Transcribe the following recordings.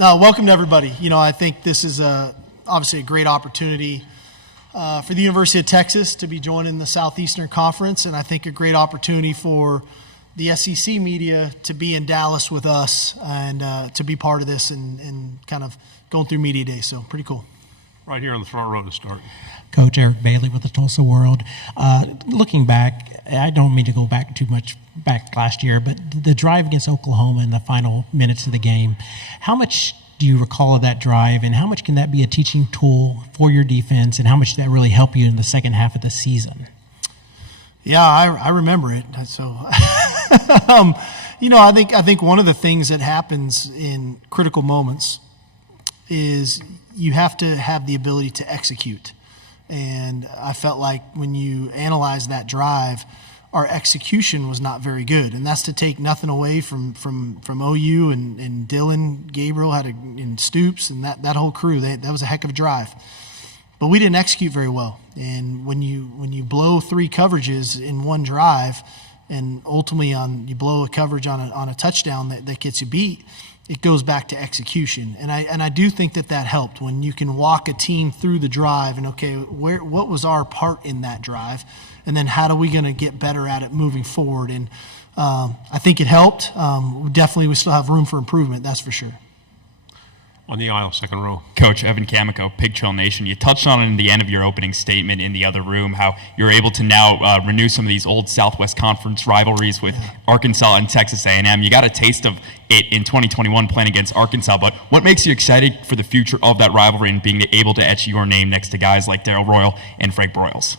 Welcome to everybody. I think this is obviously a great opportunity for the University of Texas to be joining the Southeastern Conference, and I think a great opportunity for the SEC media to be in Dallas with us and to be part of this and kind of going through Media Day. So pretty cool. Right here on the front row to start. Coach Eric Bailey with the Tulsa World. Looking back, I don't mean to go back too much back last year, but the drive against Oklahoma in the final minutes of the game, how much do you recall of that drive, and how much can that be a teaching tool for your defense, and how much did that really help you in the second half of the season? Yeah, I remember it. So, I think one of the things that happens in critical moments is you have to have the ability to execute. And I felt like when you analyze that drive, our execution was not very good. And that's to take nothing away from OU and Dylan, Gabriel, and Stoops, and that whole crew. That was a heck of a drive. But we didn't execute very well. And when you blow three coverages in one drive, and ultimately you blow a coverage on a touchdown that gets you beat, it goes back to execution. And I do think that helped when you can walk a team through the drive and, okay, what was our part in that drive? And then how are we going to get better at it moving forward? And I think it helped. We still have room for improvement, that's for sure. On the aisle, second row. Coach Evan Kamiko, Pig Trail Nation. You touched on it in the end of your opening statement in the other room, how you're able to now renew some of these old Southwest Conference rivalries with Arkansas and Texas A&M. You got a taste of it in 2021 playing against Arkansas, but what makes you excited for the future of that rivalry and being able to etch your name next to guys like Darrell Royal and Frank Broyles?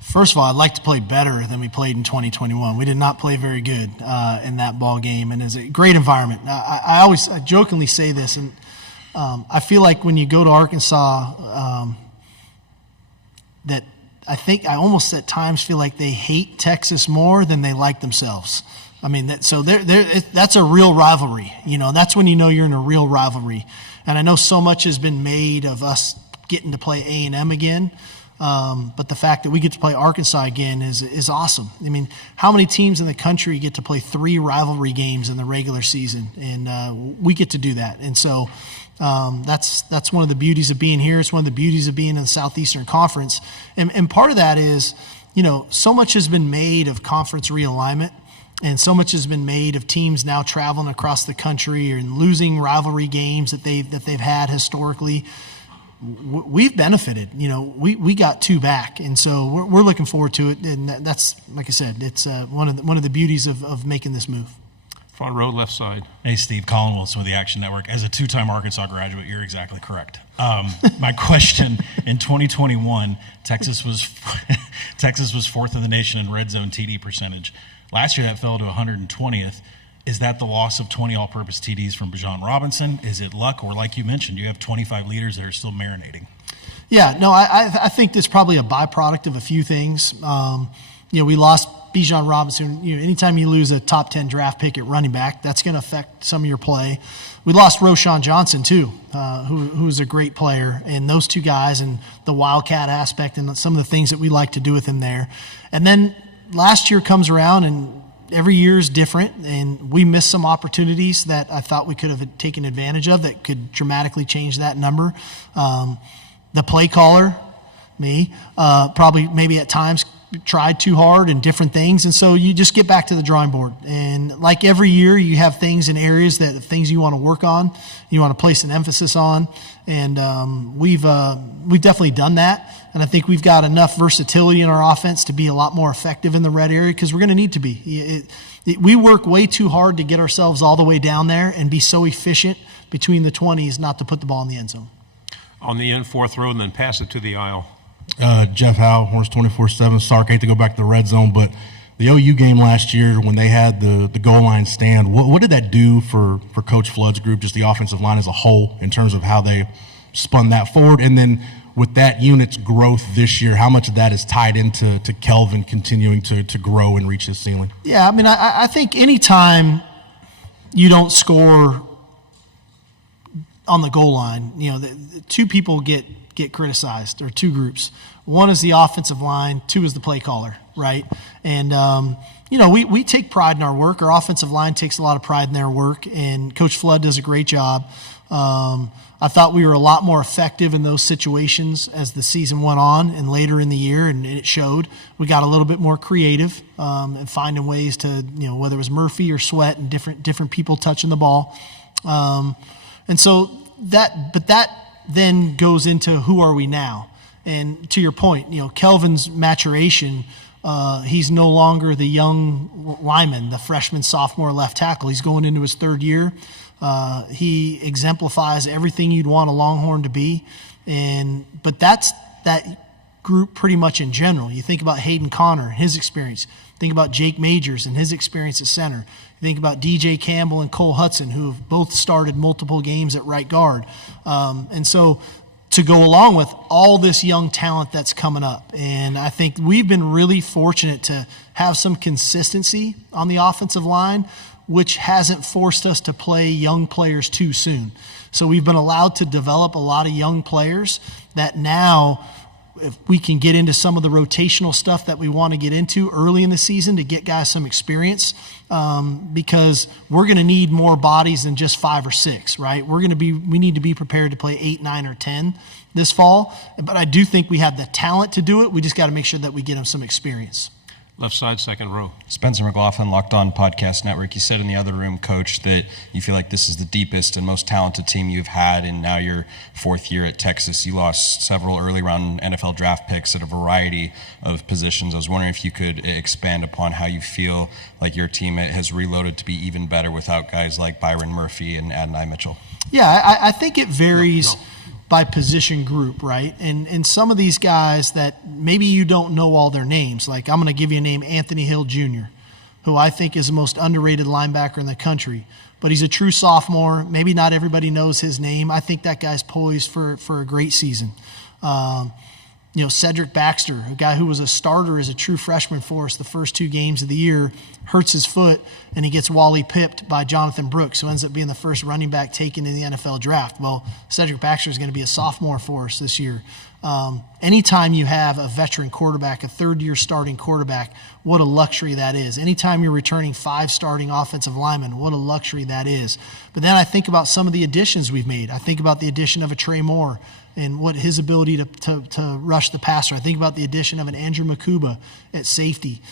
First of all, I'd like to play better than we played in 2021. We did not play very good in that ball game, and it's a great environment. I jokingly say this, and I feel like when you go to Arkansas, that I almost at times feel like they hate Texas more than they like themselves. I mean, that's a real rivalry. That's when you know you're in a real rivalry. And I know so much has been made of us getting to play A&M again, but the fact that we get to play Arkansas again is awesome. I mean, how many teams in the country get to play 3 rivalry games in the regular season? And we get to do that. And so that's one of the beauties of being here. It's one of the beauties of being in the Southeastern Conference. And part of that is, so much has been made of conference realignment, and so much has been made of teams now traveling across the country and losing rivalry games that they've had historically. We've benefited. We got 2 back, and so we're looking forward to it. And that's, like I said, it's one of the beauties of making this move. Front row, left side. Hey, Steve, Colin Wilson with the Action Network. As a 2-time Arkansas graduate, you're exactly correct. My question, in 2021, Texas was 4th in the nation in red zone TD percentage. Last year, that fell to 120th. Is that the loss of 20 all-purpose TDs from Bijan Robinson? Is it luck? Or like you mentioned, you have 25 leaders that are still marinating? Yeah, no, I think that's probably a byproduct of a few things. We lost Bijan Robinson. Anytime you lose a top 10 draft pick at running back, that's going to affect some of your play. We lost Roschon Johnson too, who's a great player, and those 2 guys and the Wildcat aspect and some of the things that we like to do with him there. And then last year comes around, and every year is different, and we missed some opportunities that I thought we could have taken advantage of that could dramatically change that number. The play caller, me, probably maybe at times tried too hard and different things, and so you just get back to the drawing board. And like every year, you have things in areas things you want to work on, you want to place an emphasis on, and we've definitely done that. And I think we've got enough versatility in our offense to be a lot more effective in the red area because we're going to need to be. We work way too hard to get ourselves all the way down there and be so efficient between the 20s not to put the ball in the end zone. On the end, 4th row, and then pass it to the aisle. Jeff Howe, Horns 24/7. Sark, hate to go back to the red zone, but the OU game last year when they had the goal line stand, what did that do for Coach Flood's group, just the offensive line as a whole, in terms of how they spun that forward? And then with that unit's growth this year, how much of that is tied into Kelvin continuing to grow and reach his ceiling? Yeah, I mean, I think anytime you don't score on the goal line, the 2 people get criticized, or 2 groups. One is the offensive line, 2 is the play caller, right? And, we take pride in our work. Our offensive line takes a lot of pride in their work, and Coach Flood does a great job I thought we were a lot more effective in those situations as the season went on and later in the year, and it showed. We got a little bit more creative and finding ways to, whether it was Murphy or Sweat and different people touching the ball. And so that then goes into who are we now? And to your point, Kelvin's maturation, he's no longer the young lineman, the freshman, sophomore left tackle. He's going into his third year. He exemplifies everything you'd want a Longhorn to be. But that's that group pretty much in general. You think about Hayden Connor and his experience. Think about Jake Majors and his experience at center. You think about DJ Campbell and Cole Hudson, who have both started multiple games at right guard. And so to go along with all this young talent that's coming up. And I think we've been really fortunate to have some consistency on the offensive line, which hasn't forced us to play young players too soon. So we've been allowed to develop a lot of young players that now, if we can get into some of the rotational stuff that we want to get into early in the season to get guys some experience, because we're going to need more bodies than just 5 or 6, right? We need to be prepared to play 8, 9, or 10 this fall. But I do think we have the talent to do it. We just got to make sure that we get them some experience. Left side, second row. Spencer McLaughlin, Locked On Podcast Network. You said in the other room, Coach, that you feel like this is the deepest and most talented team you've had in now your 4th year at Texas. You lost several early round NFL draft picks at a variety of positions. I was wondering if you could expand upon how you feel like your team has reloaded to be even better without guys like Byron Murphy and Adonai Mitchell. Yeah, I think it varies by position group, right? And some of these guys that maybe you don't know all their names, like I'm going to give you a name, Anthony Hill Jr., who I think is the most underrated linebacker in the country. But he's a true sophomore. Maybe not everybody knows his name. I think that guy's poised for a great season. Cedric Baxter, a guy who was a starter as a true freshman for us the first 2 games of the year, hurts his foot, and he gets Wally pipped by Jonathan Brooks, who ends up being the first running back taken in the NFL draft. Well, Cedric Baxter is going to be a sophomore for us this year. Anytime you have a veteran quarterback, a third-year starting quarterback, what a luxury that is. Anytime you're returning 5 starting offensive linemen, what a luxury that is. But then I think about some of the additions we've made. I think about the addition of a Trey Moore and what his ability to rush the passer. I think about the addition of an Andrew Makuba at safety.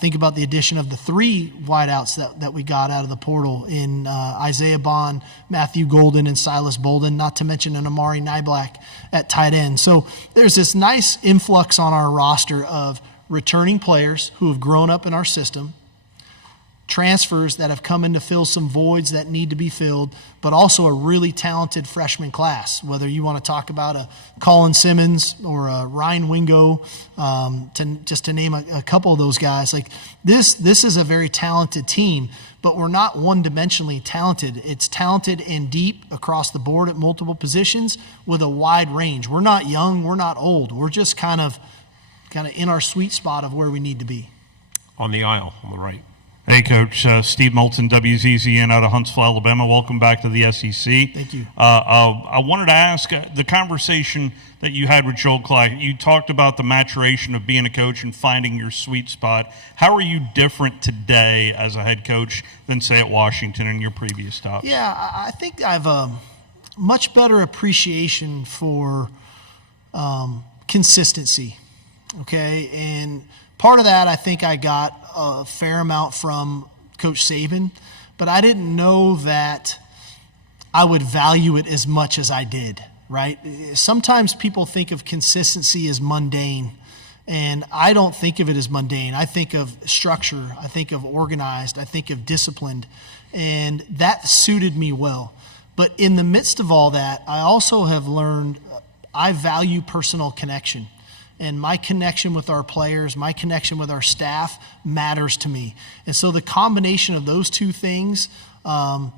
Think about the addition of the 3 wideouts that we got out of the portal in Isaiah Bond, Matthew Golden, and Silas Bolden, not to mention an Amari Niblack at tight end. So there's this nice influx on our roster of returning players who have grown up in our system, transfers that have come in to fill some voids that need to be filled, but also a really talented freshman class, whether you want to talk about a Colin Simmons or a Ryan Wingo, just to name a couple of those guys. Like this is a very talented team, but we're not one-dimensionally talented. It's talented and deep across the board at multiple positions with a wide range. We're not young, we're not old. We're just kind of in our sweet spot of where we need to be. On the aisle, on the right. Hey, Coach. Steve Moulton, WZZN out of Huntsville, Alabama. Welcome back to the SEC. Thank you. I wanted to ask the conversation that you had with Joel Clark. You talked about the maturation of being a coach and finding your sweet spot. How are you different today as a head coach than, say, at Washington in your previous stops? Yeah, I think I have a much better appreciation for consistency, okay? And part of that I think I got a fair amount from Coach Saban, but I didn't know that I would value it as much as I did, right? Sometimes people think of consistency as mundane, and I don't think of it as mundane. I think of structure, I think of organized, I think of disciplined, and that suited me well. But in the midst of all that, I also have learned I value personal connection. And my connection with our players, my connection with our staff matters to me. And so the combination of those 2 things, I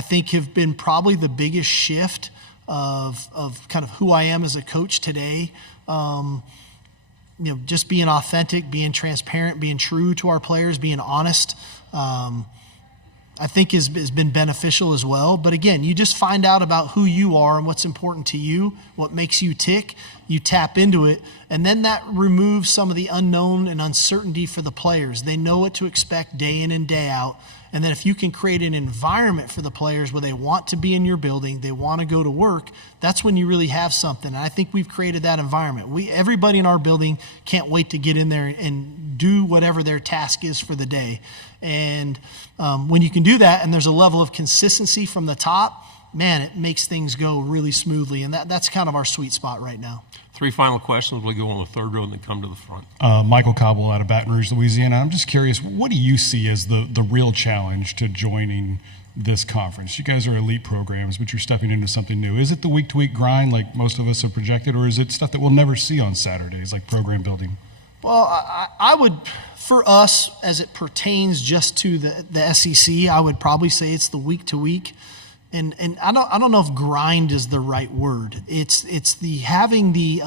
think have been probably the biggest shift of kind of who I am as a coach today. Just being authentic, being transparent, being true to our players, being honest, I think has been beneficial as well. But again, you just find out about who you are and what's important to you, what makes you tick, you tap into it, and then that removes some of the unknown and uncertainty for the players. They know what to expect day in and day out. And then if you can create an environment for the players where they want to be in your building, they want to go to work, that's when you really have something. And I think we've created that environment. Everybody in our building can't wait to get in there and do whatever their task is for the day. And when you can do that and there's a level of consistency from the top, man, it makes things go really smoothly. And that's kind of our sweet spot right now. 3 final questions. We'll go on the third row and then come to the front. Michael Cobble out of Baton Rouge, Louisiana. I'm just curious, what do you see as the real challenge to joining this conference? You guys are elite programs, but you're stepping into something new. Is it the week-to-week grind like most of us have projected, or is it stuff that we'll never see on Saturdays, like program building? Well, I would, for us, as it pertains just to the SEC, I would probably say it's the week-to-week. And I don't know if grind is the right word. It's the having the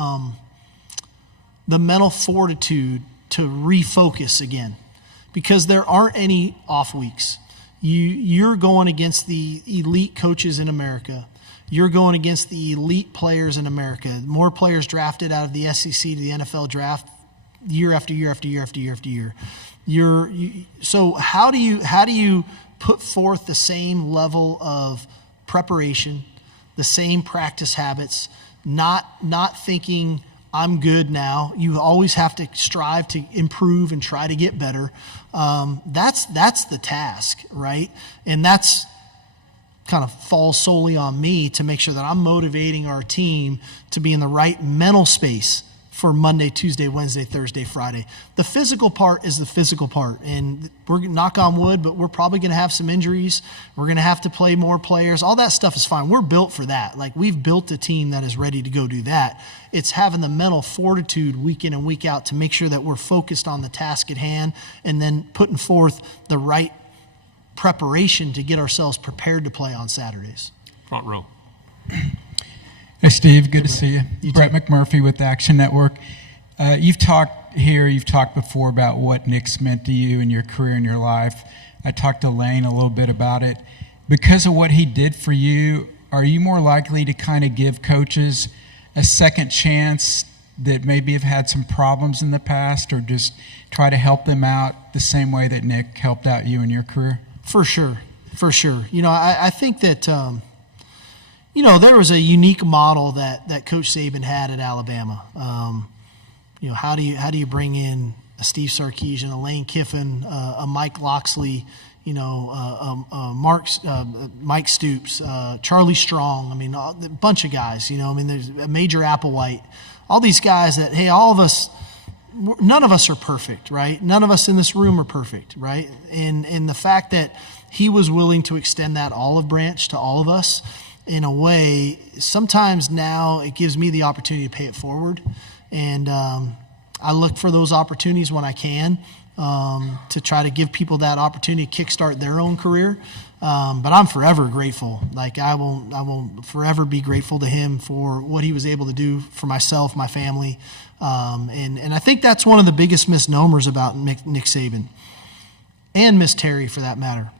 mental fortitude to refocus again, because there aren't any off weeks. You're going against the elite coaches in America. You're going against the elite players in America. More players drafted out of the SEC to the NFL draft year after year after year after year after year. So how do you put forth the same level of preparation, the same practice habits, not thinking I'm good now. You always have to strive to improve and try to get better. That's the task, right? And that's kind of falls solely on me to make sure that I'm motivating our team to be in the right mental space for Monday, Tuesday, Wednesday, Thursday, Friday. The physical part is the physical part, and we're knock on wood, but we're probably going to have some injuries. We're going to have to play more players. All that stuff is fine. We're built for that. Like, we've built a team that is ready to go do that. It's having the mental fortitude week in and week out to make sure that we're focused on the task at hand and then putting forth the right preparation to get ourselves prepared to play on Saturdays. Front row. Hey, Steve, good to see you. Brett McMurphy with Action Network. You've talked before about what Nick's meant to you in your career and your life. I talked to Lane a little bit about it. Because of what he did for you, are you more likely to kind of give coaches a second chance that maybe have had some problems in the past, or just try to help them out the same way that Nick helped out you in your career? For sure. You know, I think that there was a unique model that Coach Saban had at Alabama. How do you bring in a Steve Sarkisian, a Lane Kiffin, a Mike Loxley, Mike Stoops, Charlie Strong. I mean, a bunch of guys. There's a Major Applewhite. All these guys that, hey, all of us, none of us are perfect, right? None of us in this room are perfect, right? And the fact that he was willing to extend that olive branch to all of us, in a way, sometimes now it gives me the opportunity to pay it forward. And I look for those opportunities when I can to try to give people that opportunity to kickstart their own career. But I'm forever grateful. Like, I will forever be grateful to him for what he was able to do for myself, my family. And I think that's one of the biggest misnomers about Nick Saban, and Miss Terry for that matter.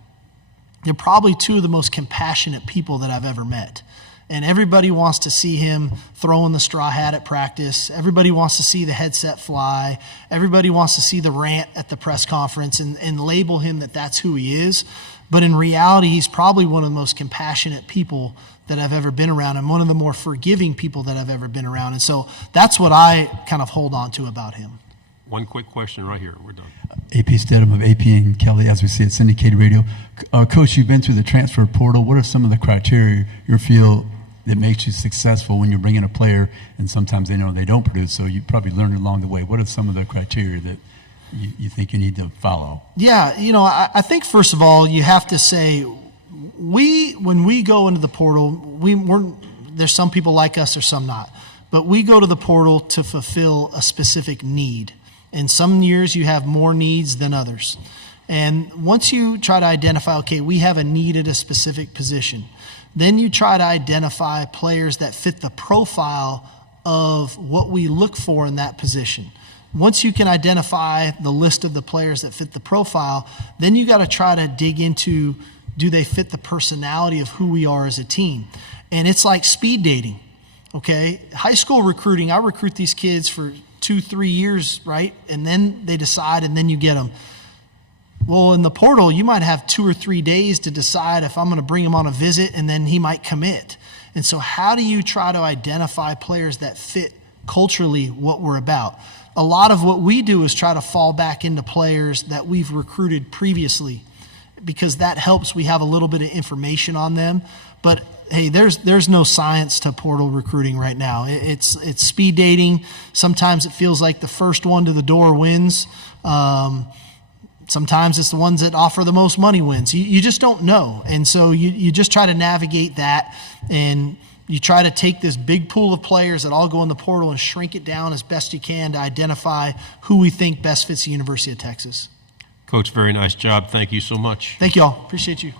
They're probably two of the most compassionate people that I've ever met. And everybody wants to see him throwing the straw hat at practice. Everybody wants to see the headset fly. Everybody wants to see the rant at the press conference and label him that that's who he is. But in reality, he's probably one of the most compassionate people that I've ever been around, and one of the more forgiving people that I've ever been around. And so that's what I kind of hold on to about him. One quick question right here. We're done. AP Stedham of AP and Kelly, as we see at syndicated radio. Coach, you've been through the transfer portal. What are some of the criteria you feel that makes you successful when you bring in a player, and sometimes they don't produce, so you probably learned along the way? What are some of the criteria that you think you need to follow? Yeah, I think first of all, you have to say, when we go into the portal, there's some people like us or some not, but we go to the portal to fulfill a specific need. And some years you have more needs than others. And once you try to identify, okay, we have a need at a specific position, then you try to identify players that fit the profile of what we look for in that position. Once you can identify the list of the players that fit the profile, then you got to try to dig into, do they fit the personality of who we are as a team? And it's like speed dating. Okay, high school recruiting, I recruit these kids for 2-3 years, right? And then they decide, and then you get them. Well, in the portal, you might have 2 or 3 days to decide if I'm going to bring him on a visit, and then he might commit. And so how do you try to identify players that fit culturally what we're about? A lot of what we do is try to fall back into players that we've recruited previously, because that helps. We have a little bit of information on them. But hey, there's no science to portal recruiting right now. It's speed dating. Sometimes it feels like the first one to the door wins. Sometimes it's the ones that offer the most money wins. You just don't know. And so you just try to navigate that, and you try to take this big pool of players that all go in the portal and shrink it down as best you can to identify who we think best fits the University of Texas. Coach, very nice job. Thank you so much. Thank you all. Appreciate you.